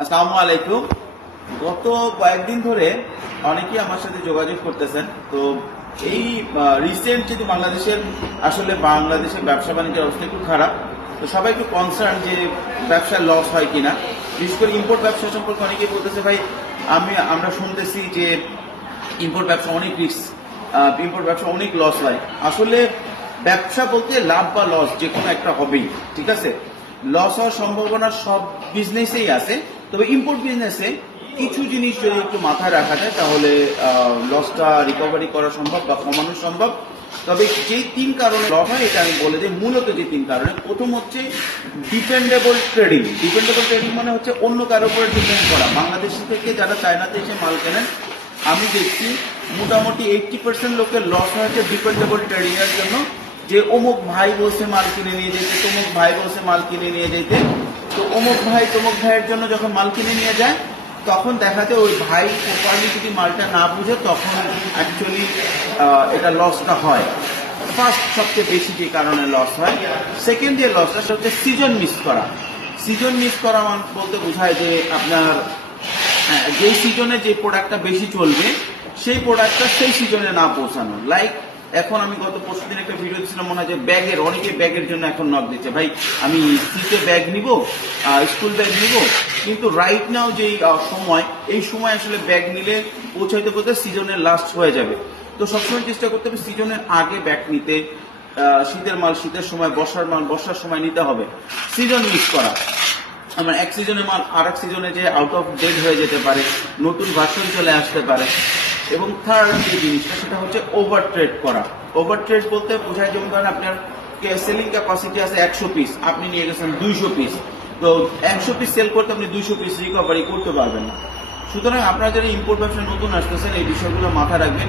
আসসালামু আলাইকুম। গত কয়েকদিন ধরে অনেকেই আমার সাথে যোগাযোগ করতেছেন। তো এই রিসেন্ট যেহেতু বাংলাদেশের ব্যবসা বাণিজ্যের অবস্থা একটু খারাপ, তো সবাই একটু কনসার্ন যে ব্যবসায় লস হয় কিনা। বিশেষ করে ইম্পোর্ট ব্যবসা সম্পর্কে অনেকেই বলতেছে ভাই আমরা শুনতেছি যে ইম্পোর্ট ব্যবসা অনেক রিস্ক, ইম্পোর্ট ব্যবসা অনেক লস হয়। আসলে ব্যবসা বলতে লাভ বা লস যে কোনো একটা হবেই, ঠিক আছে। লস হওয়ার সম্ভাবনা সব বিজনেসেই আছে, তবে ইম্পোর্ট বিজনেসে কিছু জিনিস যদি একটু মাথায় রাখা যায় তাহলে লসটা রিকভারি করা সম্ভব বা কমানো সম্ভব। তবে যেই তিন কারণে লস হয় এটা আমি বলে দিই। মূলত যে তিন কারণে, প্রথম হচ্ছে ডিপেন্ডেবল ট্রেডিং। ডিপেন্ডেবল ট্রেডিং মানে হচ্ছে অন্য কারোর উপরে ডিপেন্ড করা। বাংলাদেশ থেকে যারা চায়নাতে এসে মাল কেনেন, আমি দেখছি মোটামুটি 80% লোকের লস হয়েছে ডিপেন্ডেবল ট্রেডিং এর জন্য। যে অমুক ভাই বলছে মাল কিনে নিয়ে যেতে, তমুক ভাই বলছে মাল কিনে নিয়ে যেতে, তো অমুক ভাই তমুক ভাইয়ের জন্য যখন মাল কিনে নিয়ে যায় তখন দেখা যায় ওই ভাই প্রপারলি যদি মালটা না বুঝে তখন অ্যাকচুয়ালি এটা লসটা হয়। ফার্স্ট সবচেয়ে বেশি যে কারণে লস হয়। সেকেন্ড যে লসটা সেটা হচ্ছে সিজন মিস করা। সিজন মিস করা বলতে বোঝায় যে আপনার যেই সিজনে যে প্রোডাক্টটা বেশি চলবে সেই প্রোডাক্টটা সেই সিজনে না পৌঁছানো। লাইক এখন আমি গত পরশুদিন একটা ভিডিও দিচ্ছিলাম, মনে হয় যে ব্যাগের, অনেকে ব্যাগের জন্য এখন নক দিচ্ছে, ভাই আমি শীতে ব্যাগ নিব, স্কুল ব্যাগ নিব, কিন্তু রাইট নাও যেই সময়, এই সময় আসলে ব্যাগ নিলে পৌঁছাইতে পৌঁছাতে সিজনের লাস্ট হয়ে যাবে। তো সবসময় চেষ্টা করতে হবে সিজনের আগে ব্যাগ নিতে। শীতের মাল শীতের সময়, বর্ষার মাল বর্ষার সময় নিতে হবে। সিজন মিস করা, আমার এক সিজনের মাল আর এক সিজনে যে আউট অফ ডেট হয়ে যেতে পারে, নতুন ভার্সন চলে আসতে পারে। এবং থার্ড যে জিনিসটা সেটা হচ্ছে ওভার ট্রেড করা। ওভার ট্রেড বলতে বোঝায় যেমন ধরেন আপনার সেলিং ক্যাপাসিটি আছে 100 পিস, আপনি নিয়ে গেছেন 200 পিস, তো 100 পিস সেল করতে আপনি 200 পিস রিকভারি করতে পারবেন না। সুতরাং আপনারা যারা ইম্পোর্ট ব্যবসা নতুন আসতেছেন এই বিষয়গুলো মাথায় রাখবেন।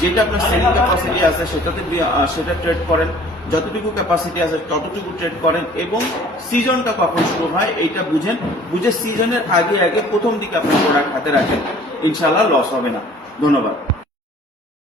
যেটা আপনার সেলিং ক্যাপাসিটি আছে সেটা ট্রেড করেন, যতটুকু ক্যাপাসিটি আছে ততটুকু ট্রেড করেন, এবং সিজনটা কখন শুরু হয় এইটা বুঝে সিজনের আগে প্রথম দিকে আপনার প্রোডাক্ট হাতে রাখেন, ইনশাআল্লাহ লস হবে না। ধন্যবাদ।